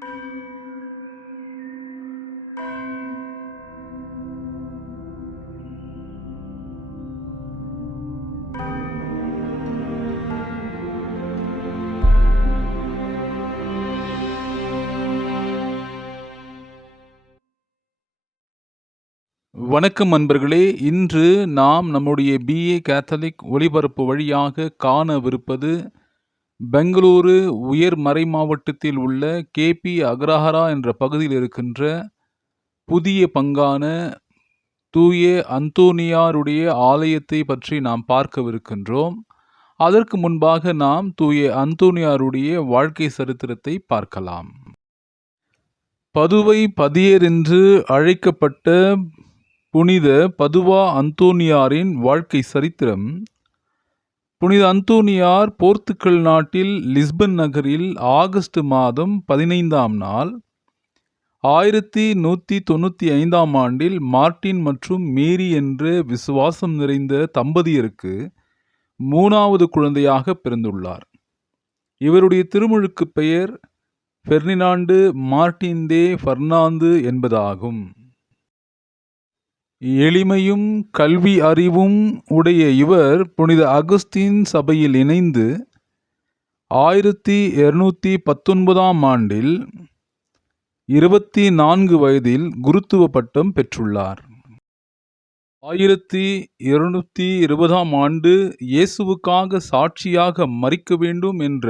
வணக்கம் அன்பர்களே. இன்று நாம் நம்முடைய பிஏ கேத்தலிக் ஒளிபரப்பு வழியாக காணவிருப்பது பெங்களூரு உயர் மறை மாவட்டத்தில் உள்ள கேபி அக்ரஹாரா என்ற பகுதியில் இருக்கின்ற புதிய பங்கான தூய அந்தோனியாருடைய ஆலயத்தை பற்றி நாம் பார்க்கவிருக்கின்றோம். அதற்கு முன்பாக நாம் தூய அந்தோனியாருடைய வாழ்க்கை சரித்திரத்தை பார்க்கலாம். பதுவை பதியர் என்று அழைக்கப்பட்ட புனித பதுவா அந்தோனியாரின் வாழ்க்கை சரித்திரம். புனித அந்தோனியார் போர்த்துக்கல் நாட்டில் லிஸ்பன் நகரில் ஆகஸ்ட் மாதம் 15ஆம் நாள் 1195ஆம் ஆண்டில் மார்ட்டின் மற்றும் மேரி என்ற விசுவாசம் நிறைந்த தம்பதியருக்கு 3வது குழந்தையாக பிறந்துள்ளார். இவருடைய திருமுழுக்கு பெயர் பெர்னினாண்டு மார்ட்டின் தே ஃபர்னாந்து என்பதாகும். எளிமையும் கல்வி அறிவும் உடைய இவர் புனித அகஸ்டின் சபையில் இணைந்து 1219ஆம் ஆண்டில் 24 வயதில் குருத்துவ பட்டம் பெற்றுள்ளார். 1220ஆம் ஆண்டு இயேசுவுக்காக சாட்சியாக மரிக்க வேண்டும் என்ற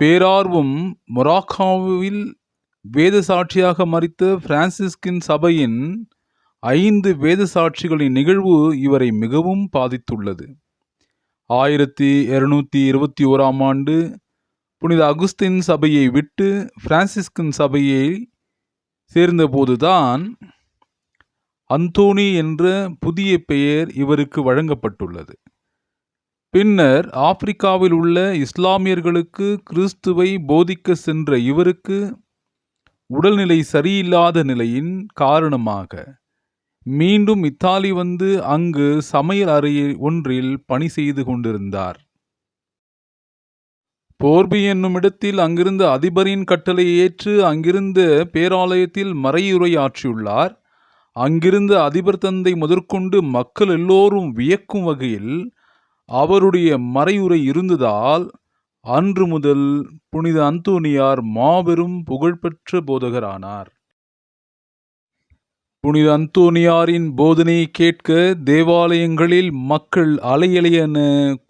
பேரார்வம் மொராக்காவில் வேத சாட்சியாக மரித்த பிரான்சிஸ்கின் சபையின் 5 வேத சாட்சிகளின் நிகழ்வு இவரை மிகவும் பாதித்துள்ளது. 1221ஆம் ஆண்டு புனித அகுஸ்தின் சபையை விட்டு பிரான்சிஸ்கின் சபையை சேர்ந்தபோதுதான் அந்தோனி என்ற புதிய பெயர் இவருக்கு வழங்கப்பட்டுள்ளது. பின்னர் ஆப்பிரிக்காவில் உள்ள இஸ்லாமியர்களுக்கு கிறிஸ்துவை போதிக்க சென்ற இவருக்கு உடல்நிலை சரியில்லாத நிலையின் காரணமாக மீண்டும் இத்தாலி வந்து அங்கு சமையல் அறை ஒன்றில் பணி செய்து கொண்டிருந்தார். போர்பி என்னும் இடத்தில் அங்கிருந்த அதிபரின் கட்டளையை ஏற்று அங்கிருந்த பேராலயத்தில் மறையுரை ஆற்றியுள்ளார். அங்கிருந்த அதிபர் தந்தை முதற்கொண்டு மக்கள் எல்லோரும் வியக்கும் வகையில் அவருடைய மறையுரை இருந்ததால் அன்று முதல் புனித அந்தோனியார் மாபெரும் புகழ்பெற்ற போதகரானார். புனித அந்தோனியாரின் போதனையை கேட்க தேவாலயங்களில் மக்கள் அலையலையென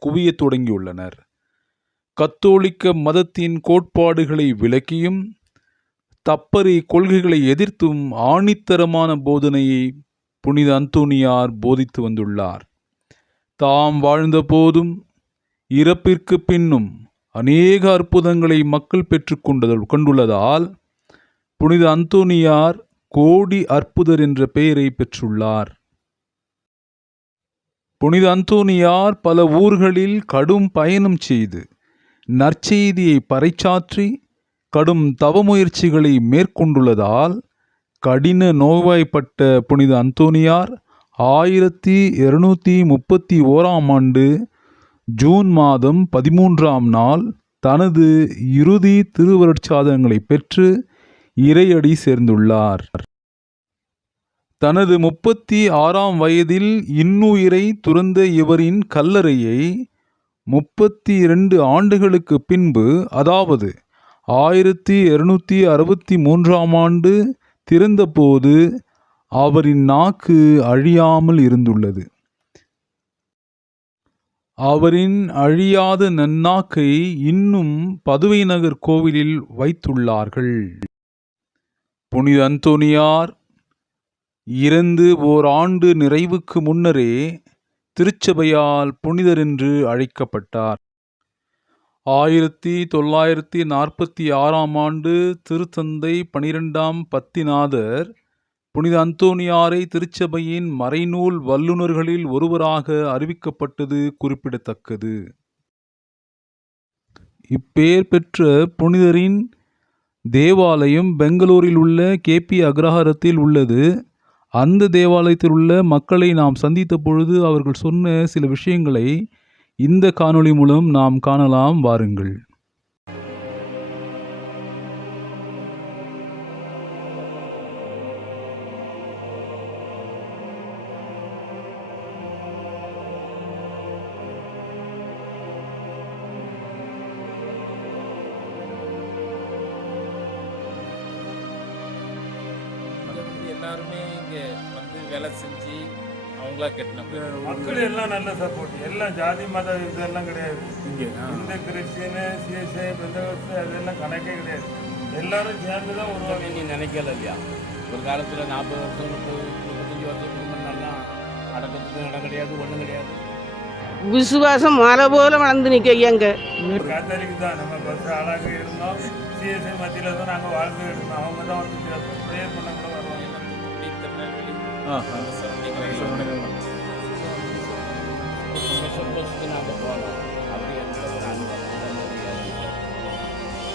குவியத் தொடங்கியுள்ளனர். கத்தோலிக்க மதத்தின் கோட்பாடுகளை விளக்கியும் தப்பறி கொள்கைகளை எதிர்த்தும் ஆணித்தரமான போதனையை புனித அந்தோனியார் போதித்து வந்துள்ளார். தாம் வாழ்ந்த போதும் இறப்பிற்கு பின்னும் அநேக அற்புதங்களை மக்கள் கொண்டுள்ளதால் புனித அந்தோனியார் கோடி அற்புதர் என்ற பெயரை பெற்றுள்ளார். புனித அந்தோனியார் பல ஊர்களில் கடும் பயணம் செய்து நற்செய்தியை பறைசாற்றி கடும் தவமுயற்சிகளை மேற்கொண்டுள்ளதால் கடின நோய்வாய்ப்பட்ட புனித அந்தோனியார் 1231ஆம் ஆண்டு ஜூன் மாதம் 13ஆம் நாள் தனது இறுதி திருவருட்சாதனங்களை பெற்று இறையடி சேர்ந்துள்ளார். தனது 36ஆம் வயதில் இன்னுயிரை துறந்த இவரின் கல்லறையை 32 ஆண்டுகளுக்கு பின்பு, அதாவது 1263ஆம் ஆண்டு திறந்தபோது அவரின் நாக்கு அழியாமல் இருந்துள்ளது. அவரின் அழியாத நன்னாக்கை இன்னும் பதுவை நகர் கோவிலில் வைத்துள்ளார்கள். புனித அந்தோனியார் இறந்து ஓராண்டு நிறைவுக்கு முன்னரே திருச்சபையால் புனிதர் என்று அழைக்கப்பட்டார். 1946ஆம் ஆண்டு திருத்தந்தை 12ஆம் பத்திநாதர் புனித அந்தோனியாரை திருச்சபையின் மறைநூல் வல்லுநர்களில் ஒருவராக அறிவிக்கப்பட்டது குறிப்பிடத்தக்கது. இப்பெயர் பெற்ற புனிதரின் தேவாலயம் பெங்களூரில் உள்ள கேபி அக்ரஹாரத்தில் உள்ளது. அந்த தேவாலயத்தில் உள்ள மக்களை நாம் சந்தித்த பொழுது அவர்கள் சொன்ன சில விஷயங்களை இந்த காணொளி மூலம் நாம் காணலாம். வாருங்கள். எல்லாருமே இங்கே வந்து வேலை செஞ்சு அவங்களா கட்டின கோயில். மக்கள் எல்லாம் நல்ல சப்போர்ட், எல்லாம் ஜாதி மத இதெல்லாம் கிடையாது. இங்கே இந்த கிறிஸ்டியனு சிஎஸ்ஐ பெந்தகோஸ்து அதெல்லாம் கணக்கே கிடையாது. எல்லாரும் சேர்ந்து தான் உருவாங்க. நீ நினைக்கல இல்லையா, ஒரு காலத்தில் 40 வருஷம் 35 வருஷம் குடும்பங்கள்லாம் அடக்கத்துக்கு இடம் கிடையாது, ஒன்றும் கிடையாது. விசுவாசம் மலை போல வளர்ந்து நிற்க எங்க கேத்தலிக் தான் நம்ம பஸ் ஆளாக இருந்தோம். சிஎஸ்ஐ மத்தியில் தான் நாங்கள் வாழ்ந்து இருந்தோம். அவங்க தான் வந்து ப்ரேயர் பண்ண கூட வருவாங்க. தூத்துக்குடி, திருநெல்வேலி அந்த சொற்பத்துக்கு நாம் போனோம். அப்படி என்ற ஒரு அனுபவம்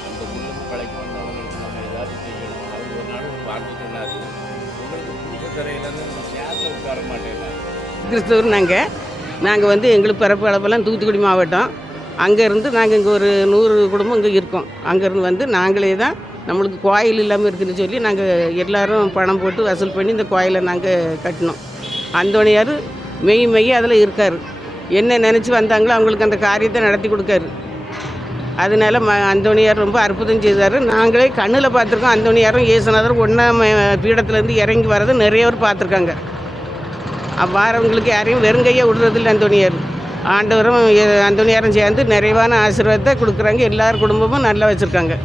அந்த உள்ளுக்கு பழைக்க வந்தவங்களுக்கு நம்ம ஏதாவது செய்யணும். அவர் ஒரு நாள் ஒரு வார்த்தை சொன்னார், உங்களுக்கு புதுச தரையிலேருந்து நம்ம சேர்த்து உட்கார மாட்டேன். கிறிஸ்தவர் நாங்கள் வந்து எங்களுக்கு பிறப்பு அளப்பெல்லாம் தூத்துக்குடி மாவட்டம். அங்கேருந்து நாங்கள் இங்கே ஒரு 100 குடும்பம் இங்கே இருக்கோம். அங்கேருந்து வந்து நாங்களே தான், நம்மளுக்கு கோயில் இல்லாமல் இருக்குதுன்னு சொல்லி நாங்கள் எல்லோரும் பணம் போட்டு வசூல் பண்ணி இந்த கோயிலை நாங்கள் கட்டினோம். அந்தோணியார் மெய் அதில் இருக்கார். என்ன நினச்சி வந்தாங்களோ அவங்களுக்கு அந்த காரியத்தை நடத்தி கொடுக்காரு. அதனால அந்தோணியார் ரொம்ப அற்புதம் செய்தார். நாங்களே கண்ணில் பார்த்துருக்கோம். அந்தோணியாரும் இயேசுநாதரும் ஒன்றா பீடத்துலேருந்து இறங்கி வரதை நிறைய பேர் பார்த்துருக்காங்க. வாரவங்களுக்கு யாரையும் வெறுங்கையாக விடுறதில்லை அந்தோணியார். ஆண்டவரும் அந்தோணியாரும் சேர்ந்து நிறைவான ஆசீர்வாதத்தை கொடுக்குறாங்க. எல்லார் குடும்பமும் நல்லா வச்சுருக்காங்க.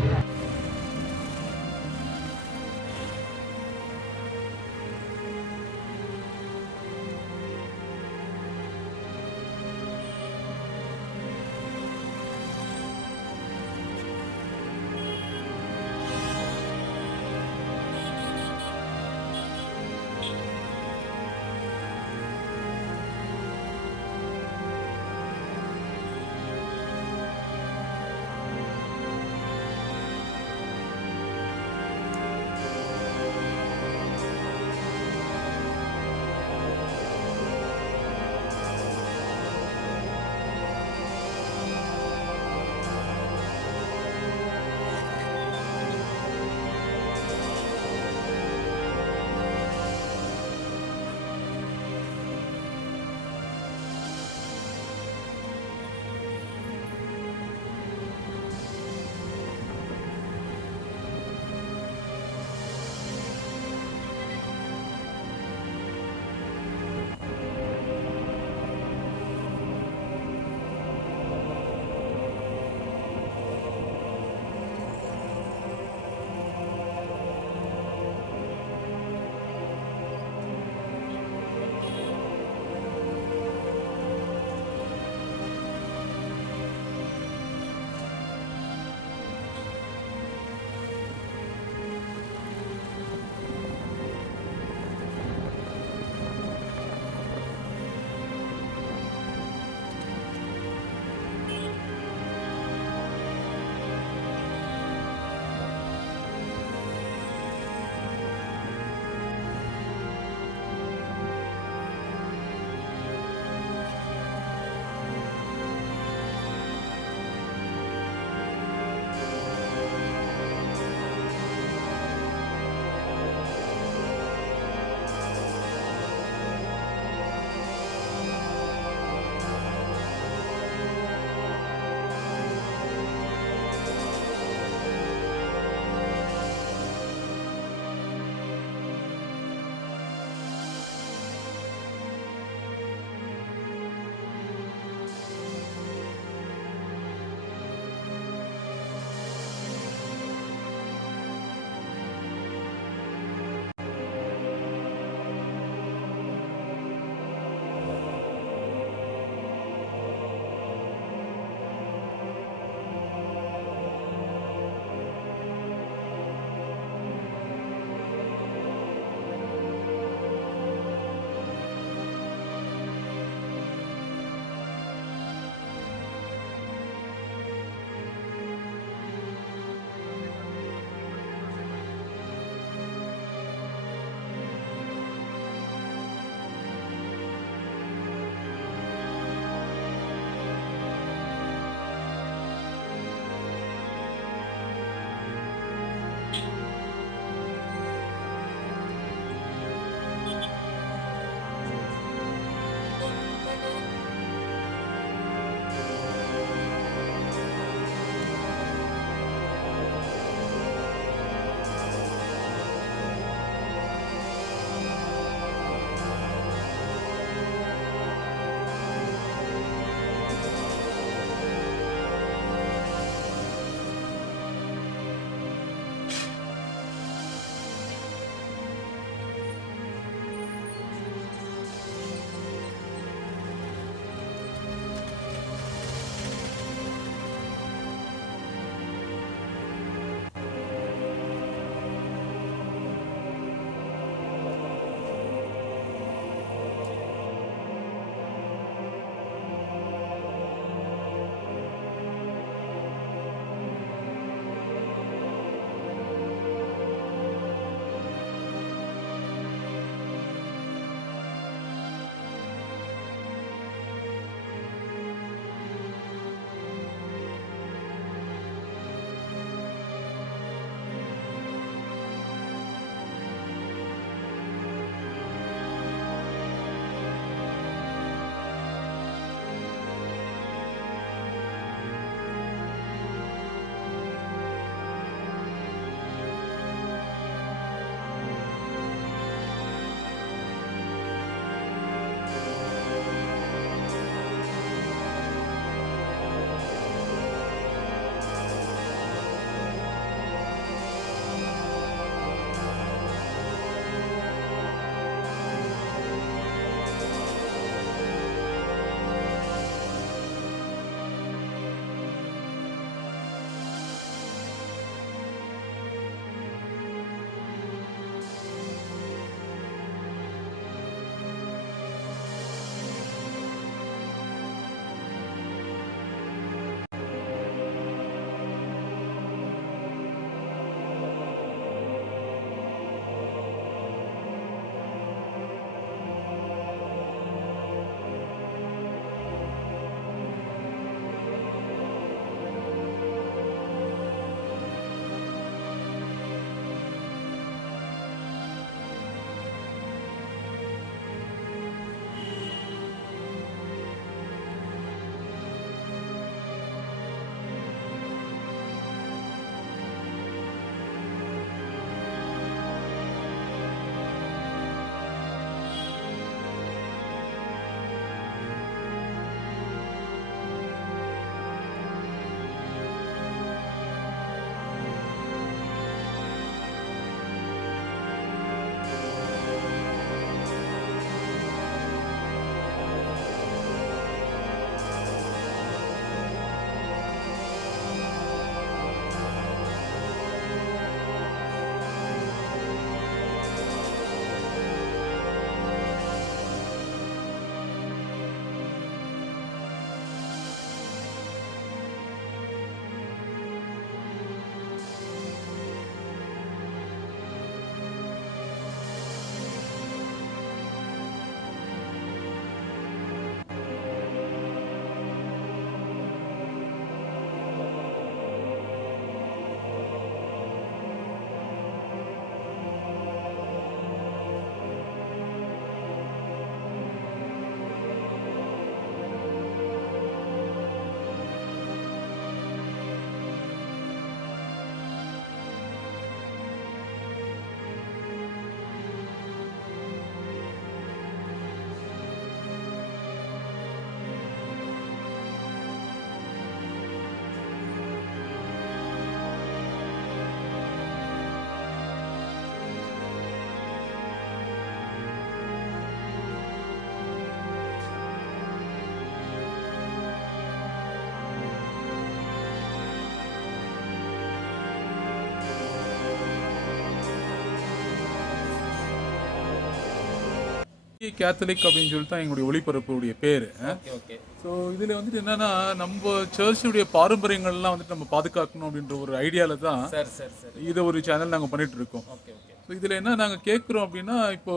கேத்தலிக் அப்படின்னு சொல்லிட்டு தான் எங்களுடைய ஒளிபரப்புடைய பேர். Okay okay. ஸோ இதில் வந்துட்டு என்னன்னா நம்ம சர்ச்சுடைய பாரம்பரியங்கள்லாம் வந்துட்டு நம்ம பாதுகாக்கணும் அப்படின்ற ஒரு ஐடியாவில் தான் சரி சரி சரி. இதை ஒரு சேனல் நாங்கள் பண்ணிட்டு இருக்கோம். Okay okay. ஸோ இதில் என்ன நாங்கள் கேட்குறோம் அப்படின்னா இப்போ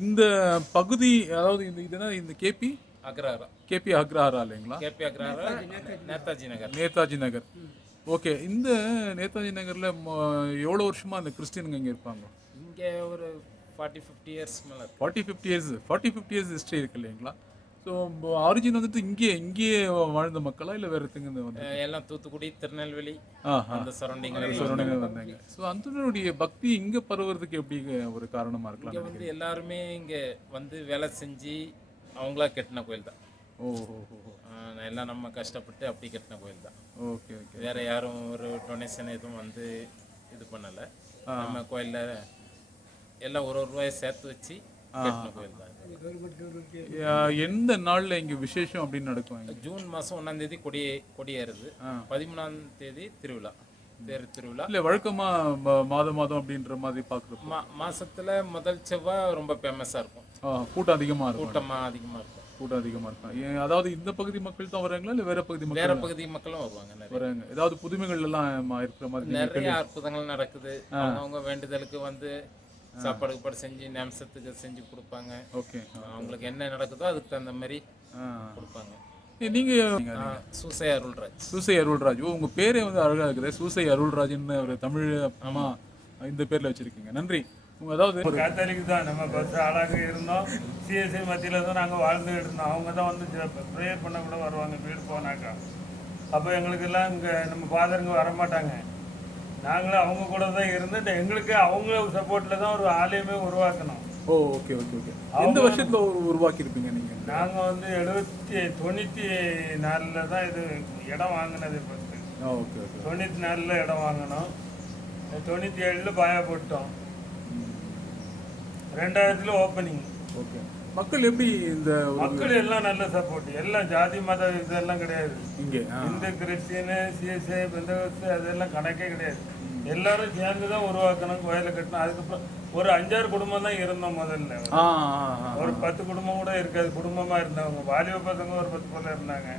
இந்த பகுதி அதாவது இந்த கேபி அக்ரஹாரா. அக்ரஹாரா இல்லைங்களா? கேபி அக்ரஹாரா, நேதாஜி நகர். நேதாஜி நகர். ஓகே. இந்த நேதாஜி நகரில் எவ்வளோ வருஷமா அந்த கிறிஸ்டியனுங்க இங்கே இருப்பாங்க? இங்கே ஒரு 40-50 இயர்ஸ் மேலே இருக்கு. 40-50 இயர்ஸ் ஹிஸ்ட்ரி இருக்கு இல்லைங்களா? ஸோ ஆரிஜின் வந்துட்டு இங்கேயே வாழ்ந்த மக்களா இல்லை வேறு இடத்துங்க வந்து? எல்லாம் தூத்துக்குடி, திருநெல்வேலி அந்த சரௌண்டிங் சரௌண்டிங். வந்தாங்க. ஸோ அந்தனுடைய பக்தி இங்கே பரவுறதுக்கு எப்படி ஒரு காரணமாக இருக்கலாம்? இங்கே வந்து எல்லாருமே இங்கே வந்து வேலை செஞ்சு அவங்களா கட்டின கோயில் தான். ஓஹோ. எல்லாம் நம்ம கஷ்டப்பட்டு அப்படி கட்டின கோயில் தான். Okay okay. வேற யாரும் ஒரு டொனேஷன் எதுவும் வந்து இது பண்ணலை. நம்ம கோயிலில் எல்லாம் ஒரு ரூபாயை சேர்த்து வச்சு கட்டின கோயில் தான். எந்த நாளில் இங்கே விசேஷம் அப்படின்னு நடக்கும்? ஜூன் மாதம் 1ஆம் தேதி கொடியேறுது. 13ஆம் தேதி திருவிழா, தேர் திருவிழா. இல்லை வழக்கமாக மாதம் அப்படின்ற மாதிரி பார்க்குறோம். மாசத்துல முதல் செவ்வாய் ரொம்ப ஃபேமஸாக இருக்கும். கூட்டம் அதிகமாக இருக்கும். கூட்டமாக அதிகமாக இருக்கும். கூட்டம் அதிகமாக இருக்கும். அதாவது இந்த பகுதி மக்கள் தான் வராங்களா இல்லை வேற பகுதி மக்கள்? வேற பகுதி மக்களும் வருவாங்க. நிறைய வராங்க. ஏதாவது புதுமைகள் எல்லாம் இருக்கிற மாதிரி நிறைய அற்புதங்கள் நடக்குது. அவங்க வேண்டுதலுக்கு வந்து சாப்பாடு கீப்பாடு செஞ்சு நிமிஷத்துக்கு செஞ்சு கொடுப்பாங்க. ஓகே. அவங்களுக்கு என்ன நடக்குதோ அதுக்கு தகுந்த மாதிரி கொடுப்பாங்க. நீங்க சூசை அருள்ராஜ். சூசை அருள்ராஜ். உங்க பேரே வந்து அழகா இருக்குது. சூசை அருள்ராஜ்னு ஒரு தமிழ் அம்மா இந்த பேர்ல வச்சிருக்கீங்க. நன்றி. அதாவது கேத்தலிக் தான் நம்ம பஸ் ஆளாக இருந்தோம். சிஎஸ்ஐ மத்தியில் தான் நாங்கள் வாழ்ந்துகிட்டு இருந்தோம். அவங்க தான் வந்து ப்ரேயர் பண்ண கூட வருவாங்க வீடு போனாக்கா. அப்போ எங்களுக்கெல்லாம் இங்கே நம்ம ஃபாதருங்க வரமாட்டாங்க. நாங்களும் அவங்க கூட தான் இருந்துட்டு எங்களுக்கு அவங்க சப்போர்ட்டில் தான் ஒரு ஆலயமே உருவாக்கணும். ஓ ஓகே ஓகே ஓகே. எந்த வருஷத்தில் உருவாக்கி இருப்பீங்க நீங்கள்? நாங்கள் வந்து 94 தான் இது இடம் வாங்கினது. First okay okay. 94 இடம் வாங்கினோம். 97 பாயா போட்டோம். 2000 ஓப்பனிங். ஓகே. மக்கள் எப்படி இந்த மக்கள் எல்லாம் நல்ல சப்போர்ட். எல்லாம் ஜாதி மத இதெல்லாம் கிடையாது இங்கே. இந்து கிறிஸ்டியனு சிஎஸ்ஐ பெந்தகோஸ்து அதெல்லாம் கணக்கே கிடையாது. எல்லாரும் சேர்ந்து தான் உருவாக்கணும், கோயிலை கட்டணும். அதுக்கப்புறம் ஒரு 5-6 குடும்பம் தான் இருந்தோம் முதல்ல. ஒரு 10 குடும்பம் கூட இருக்காது. குடும்பமா இருந்தவங்க வாலிப பசங்க ஒரு 10 பேர்ல இருந்தாங்க.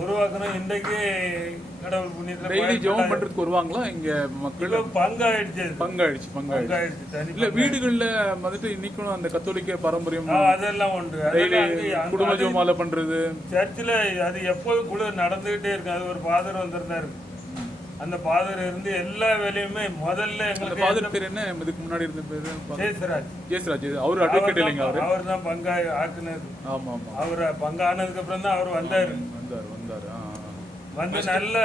உருவாக்கணும். இன்றைக்கு கடவுள் புண்ணியத்துல ஜெபம் பண்றதுக்கு வருவாங்களா இங்க மக்கள்? பங்காயிடுச்சு. இல்ல வீடுகள்ல வந்துட்டு இன்னைக்கும் அந்த கத்தோலிக்க பாரம்பரியம் அதெல்லாம் உண்டு. குடும்ப ஜெபமால பண்றது சர்ச்சில் அது எப்போதும் கூட நடந்துகிட்டே இருக்கு. அது ஒரு ஃபாதர் வந்திருந்தாரு. அந்த ஃபாதர் இருந்து எல்லா வேலையுமே முதல்ல எங்களுக்கு. ஃபாதர் பேர் என்ன? இதுக்கு முன்னாடி இருந்த பேரு ஜெயஸ்ராஜ். அவர் அட்வொகேட் இல்லைங்க? அவர் தான் பங்காய் ஆக்குனது. ஆமா ஆமா. அவர் பங்கானதுக்கு அப்புறம் தான் அவர் வந்தாரு. வந்து நல்ல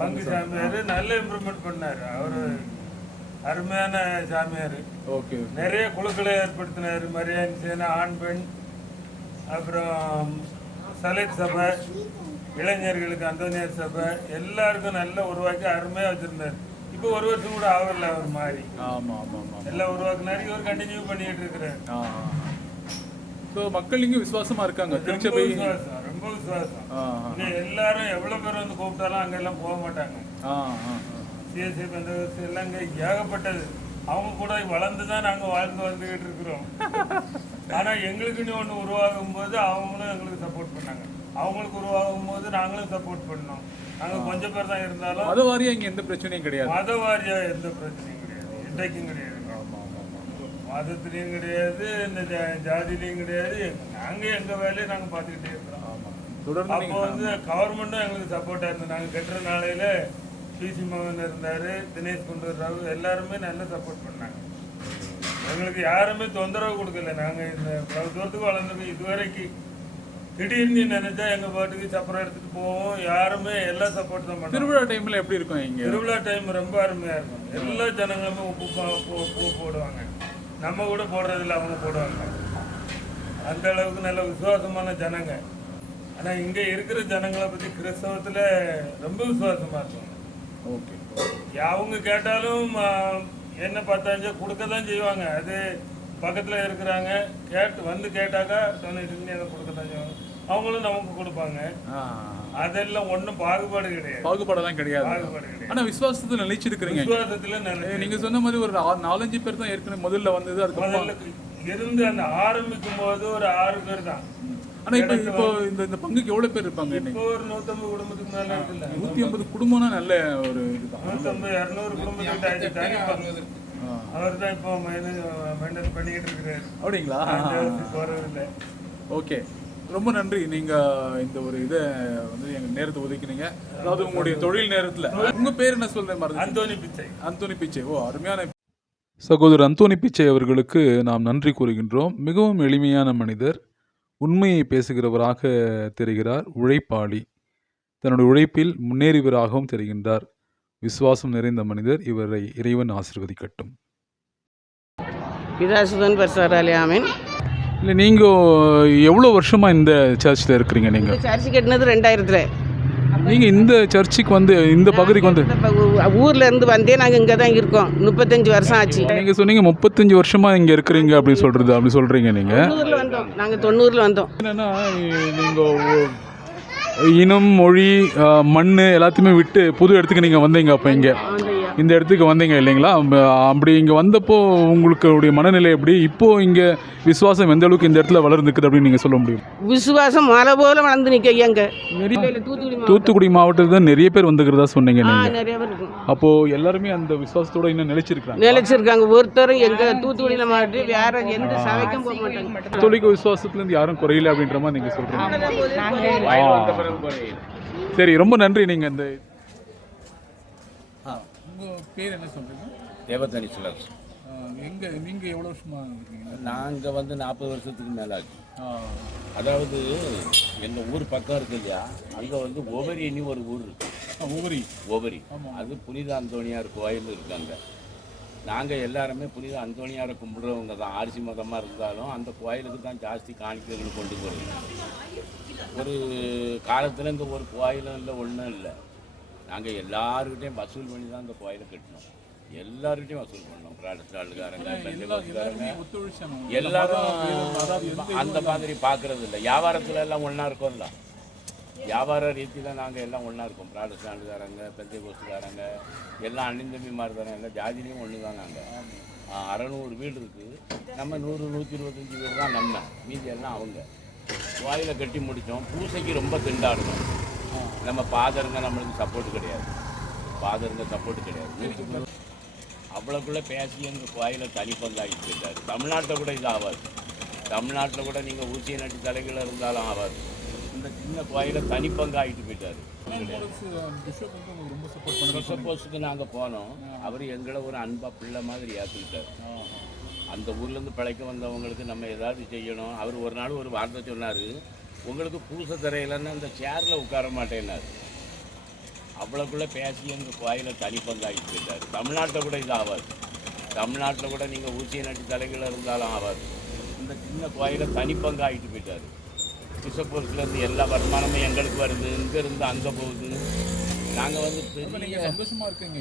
பங்கு சாமியார் நல்ல இம்ப்ரூவ்மெண்ட் பண்ணாரு. அவரு அருமையான சாமியார். ஓகே. நிறைய குழுக்களை ஏற்படுத்தினார். மரியாதை சேனை, ஆண் பெண், அப்புறம் சலேட் சபை, இளைஞர்களுக்கு அந்தோனியார் சபை, எல்லாருக்கும் நல்லா உருவாக்கி அருமையாக வச்சிருந்தார். இப்போ ஒரு வருஷம் கூட ஆகல அவர் மாதிரி. ஆமாம் ஆமாம் ஆமாம். எல்லாம் உருவாக்குனாரு. இவர் கண்டினியூ பண்ணிட்டு இருக்கிறார். ஸோ மக்கள் இங்கே விசுவாசமா இருக்காங்க. திருச்சபை ரொம்ப விசுவாசம். எல்லாரும் எவ்வளோ பேர் வந்து கூப்பிட்டாலும் அங்கெல்லாம் போக மாட்டாங்க. சிஎஸ்ஐ பெந்தகோஸ்து எல்லாம் இங்கே ஏகப்பட்டது. அவங்க கூட வளர்ந்து தான் நாங்கள் வாழ்ந்து வந்துக்கிட்டு இருக்கிறோம். ஆனால் எங்களுக்குன்னு ஒன்று உருவாகும் போது அவங்களும் எங்களுக்கு சப்போர்ட் பண்ணாங்க. அவங்களுக்கு உருவாகும் போது நாங்களும் சப்போர்ட் பண்ணோம். நாங்கள் கொஞ்சம் பேர் தான் இருந்தாலும் மதவாரியா இங்கே எந்த பிரச்சனையும் கிடையாது. மதவாரியா எந்த பிரச்சனையும் கிடையாது. இன்றைக்கும் கிடையாது. மதத்துலேயும் கிடையாது, இந்த ஜாதிலையும் கிடையாது. நாங்கள் எங்கள் வேலையை நாங்கள் பார்த்துக்கிட்டே இருக்கிறோம். அப்போ வந்து கவர்மெண்ட்டும் எங்களுக்கு சப்போர்ட்டாக இருந்தது. நாங்கள் கட்டுற நாளையில் பிசி மோகன் இருந்தார், தினேஷ் குண்டூர் ராவ், எல்லாருமே நல்லா சப்போர்ட் பண்ணாங்க. எங்களுக்கு யாருமே தொந்தரவு கொடுக்கல. நாங்கள் இந்த தூரத்துக்கு வளர்ந்து இதுவரைக்கும் திடீர்னு நினைச்சா எங்க பாட்டுக்கு சப்பரம் எடுத்துட்டு போவோம். யாருமே எல்லா சப்போர்ட் தான் பண்ணுவோம். திருவிழா டைம்ல எப்படி இருக்கும் இங்க? திருவிழா டைம் ரொம்ப அருமையா இருக்கும். எல்லா ஜனங்களுமே பூ போடுவாங்க. நம்ம கூட போடுறதில்ல, அவங்க போடுவாங்க. அந்த அளவுக்கு நல்ல விசுவாசமான ஜனங்க. ஆனா இங்க இருக்கிற ஜனங்களை பத்தி கிறிஸ்தவத்துல ரொம்ப விசுவாசமா இருக்கும். ஓகே. அவங்க கேட்டாலும் என்ன 10 கொடுக்க தான் செய்வாங்க. அது பக்கத்தில் இருக்கிறாங்க. வந்து கேட்டாக்கா டொனேஷன் கொடுக்க தான் செய்வாங்க. அவங்களும் நமக்கு கொடுப்பாங்க. ஆ. அதெல்லாம் ஒன்றும் பாகுபாடு கிடையாது. பாகுபாடெல்லாம் கிடையாது. பாகுபாடு கிடையாது. ஆனா விசுவாசத்துல நிலைச்சிருக்கிறீங்க. விசுவாசத்துல நினைச்சு நீங்க சொன்ன மாதிரி ஒரு 4-5 பேர் தான் ஏற்கனவே முதல்ல வந்தது. அதுக்கப்புறம் முதல்ல இருந்து அந்த ஆரம்பிக்கும் போது ஒரு 6 பேர் தான். ஆனா இப்போ இந்த பங்குக்கு எவ்வளவு பேர் இருப்பாங்க? இப்போ ஒரு 150 குடும்பத்துக்கு மேல இருக்குல்ல. 150 குடும்பம்னா நல்ல ஒரு இதுதான். 150-200 குடும்பத்துக்கு ஆச்சு தானே. அவர் தான் இப்போ மெயின்டைன் பண்ணிக்கிட்டு இருக்கிறாரு. அப்படிங்களா? போறதில்லை. ஓகே, ரொம்ப நன்றி. நீங்க இந்த ஒரு இதை வந்து எங்க நேரத்தை ஒதுக்கினீங்க. அதாவது உங்களுடைய தொழில் நேரத்துல. உங்க பேர் என்ன சொல்றேன் மாதிரி? அந்தோனி பிச்சை. அந்தோனி பிச்சை. ஓ, அருமையான சகோதரர் அந்தோனி பிச்சை அவர்களுக்கு நாம் நன்றி கூறுகின்றோம். மிகவும் எளிமையான மனிதர், உண்மையை பேசுகிறவராக தெரிகிறார், உழைப்பாளி, தன்னுடைய உழைப்பில் முன்னேறியவராகவும் தெரிகின்றார். விசுவாசம் நிறைந்த மனிதர். இவரை இறைவன் ஆசீர்வதிக்கட்டும். பிதாசுதன் பரிசாராலே ஆமென். இல்லை, நீங்கள் எவ்வளோ வருஷமாக இந்த சர்ச்சில் இருக்கிறீங்க? நீங்கள் சர்ச்சு கட்டினது 2000. நீங்கள் இந்த சர்ச்சுக்கு வந்து இந்த பகுதிக்கு வந்து ஊர்ல இருந்து வந்தே நாங்கள் இங்கே தான் இருக்கோம். 35 வருஷம் ஆச்சு. நீங்கள் சொன்னீங்க 35 வருஷமாக இங்கே இருக்கிறீங்க அப்படின்னு சொல்கிறீங்க நீங்கள். 90ல் வந்தோம். நாங்கள் 90ல் வந்தோம். என்னென்னா நீங்கள் இனம், மொழி, மண் எல்லாத்தையுமே விட்டு புது இடத்துக்கு நீங்கள் வந்தீங்க. அப்போ இங்கே இந்த இடத்துக்கு வந்தீங்க இல்லைங்களா? அப்படி இங்கே வந்தப்போ உங்களுடைய மனநிலை எப்படி? இப்போது இங்கே விசுவாசம் எந்த அளவுக்கு இந்த இடத்துல வளர்ந்துக்குது அப்படின்னு நீங்கள் சொல்ல முடியும்? விசுவாசம் மலை போல வளர்ந்து நிற்க எங்க தூத்துக்குடி மாவட்டத்தில் தான் நிறைய பேர் வந்துக்கிறதா சொன்னீங்க நீங்கள். நிறைய பேர் இருக்கும். அப்போது எல்லாருமே அந்த விசுவாசத்தோட இன்னும் நிலைச்சிருக்காங்க. ஒருத்தரும் எங்க தூத்துக்குடியில் மாவட்டம் வேற எந்த சபைக்கும் போக மாட்டாங்க. கத்தோலிக்க விசுவாசத்துலேருந்து யாரும் குறையில அப்படின்ற மாதிரி நீங்கள் சொல்கிறீங்க. சரி, ரொம்ப நன்றி. நீங்கள் இந்த உங்கள் பேர் என்ன சொல்கிறீங்க? தேவதனிஸ்வரர். நீங்கள் எவ்வளோ வருஷமாக இருக்கீங்க? நாங்கள் வந்து 40 வருஷத்துக்கு மேலே ஆச்சு. அதாவது எங்கள் ஊர் பக்கம் இருக்கு இல்லையா, அங்கே வந்து ஒவரின்னு ஒரு ஊர் இருக்குது. ஒவரி அது புனித அந்தோணியார் கோயில் இருக்காங்க. நாங்கள் எல்லாருமே புனித அந்தோணியாரை கும்பிடுறவங்க தான். ஆர்சி மதமாக இருந்தாலும் அந்த கோயிலுக்கு தான் ஜாஸ்தி காணிக்கைகள் கொண்டு போகிறோம். ஒரு காலத்தில் இந்த ஒரு கோயிலும் இல்லை, ஒன்றும் இல்லை. நாங்கள் எல்லாருக்கிட்டையும் வசூல் பண்ணி தான் இந்த கோயிலை கட்டினோம். எல்லாருக்கிட்டையும் வசூல் பண்ணோம். பிராடஸ்டாண்டுக்காரங்க, பெந்தகோஸ்துக்காரங்க எல்லாரும் அந்த மாதிரி பார்க்கறது இல்லை. வியாபாரத்தில் எல்லாம் ஒன்றா இருக்கோம்ல. வியாபார ரீதியில் நாங்கள் எல்லாம் ஒன்றா இருக்கோம். பிராடஸ்டாண்டுக்காரங்க, பெந்தகோஸ்துக்காரங்க எல்லாம் அண்ணன் தம்பி மாதிரி தானே. எல்லாம் ஜாதிலையும் ஒன்று தான். நாங்கள் 600 வீடு இருக்குது. நம்ம 100-125 வீடு தான் நம்ம. மீதி எல்லாம் அவங்க. கோயிலை கட்டி முடித்தோம். பூசைக்கு ரொம்ப திண்டாடணும். நம்ம ஃபாதருங்க நம்மளுக்கு சப்போர்ட் கிடையாது. அவ்வளோக்குள்ளே பேசி எங்கள் கோயிலை தனிப்பந்தாகிட்டு போயிட்டார். தமிழ்நாட்டில் கூட இது ஆகாது. தமிழ்நாட்டில் கூட நீங்கள் ஊசிய நட்டி தலைகள் இருந்தாலும் ஆகாது. இந்த சின்ன கோயிலை தனிப்பங்காகிட்டு போயிட்டார். பிஷப்போஸுக்கு நாங்கள் போனோம். அவர் எங்களை ஒரு அன்பா பிள்ளை மாதிரி ஏற்றுக்கிட்டார். அந்த ஊர்லேருந்து பிழைக்க வந்தவங்களுக்கு நம்ம ஏதாவது செய்யணும். அவர் ஒரு நாள் ஒரு வார்த்தை சொன்னார், உங்களுக்கு பூசை தரையிலன்னு அந்த சேரில் உட்கார மாட்டேன்னாரு. அவ்வளோக்குள்ளே பேசி எங்கள் கோயிலை தனிப்பந்தாகிட்டு போயிட்டார். தமிழ்நாட்டில் கூட இது ஆகாது. தமிழ்நாட்டில் கூட நீங்கள் ஊசிய நட்டி தலைகள் இருந்தாலும் ஆகாது. இந்த சின்ன கோயிலை தனிப்பங்காகிட்டு போயிட்டார். பிஷப்போர்ஸ்லேருந்து எல்லா வருமானமும் எங்களுக்கு வருது. இங்கேருந்து அங்கே போகுது. நாங்கள் வந்து பெரிய சந்தோஷமாக இருக்குங்க.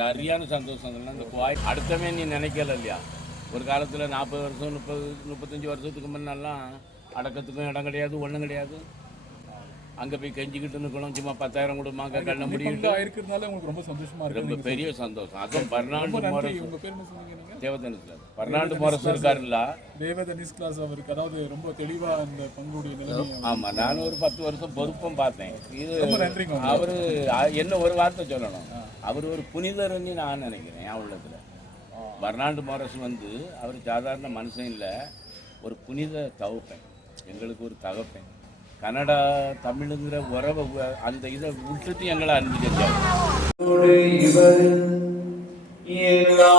சரியான சந்தோஷம். அந்த கோயில் அடுத்தவே நீ நினைக்கல இல்லையா? ஒரு காலத்தில் 40 வருஷம் 35 வருஷத்துக்கு முன்னெல்லாம் அடக்கத்துக்கும் இடம் கிடையாது, ஒன்றும் கிடையாது. அங்கே போய் கெஞ்சிக்கிட்டு நிற்கணும். சும்மா 10,000 கொடுமாங்க கண்ணை முடிக்கிட்டு இருக்கிறதுனால உங்களுக்கு ரொம்ப சந்தோஷமாக இருக்கு. ரொம்ப பெரிய சந்தோஷம். அதுவும் பர்னாண்டு மோரஸ். உங்கள் பேர் என்ன சொன்னீங்க? தேவதனிஸ். பர்னாண்டு மோரஸ் இருக்காருல்ல, தேவதனிஸ் கிளாஸ். அவருக்கு அதாவது ரொம்ப தெளிவாக அந்த பங்குடைய நிலைமை. ஆமாம், நானும் ஒரு 10 வருஷம் பொறுப்பும் பார்த்தேன். இது நன்றிங்க. அவர் என்ன ஒரு வார்த்தை சொல்லணும், அவர் ஒரு புனிதர்ன்னு நான் நினைக்கிறேன். என் உள்ளத்தில் பர்னாண்டு மோரஸ் வந்து அவர் சாதாரண மனுஷன் இல்லை, ஒரு புனித தகப்பன். எங்களுக்கு ஒரு தகப்பன். கன்னடா தமிழுங்கிற உறவை அந்த இதை விட்டுட்டு எங்களை அன்பு செஞ்சாங்க. எல்லா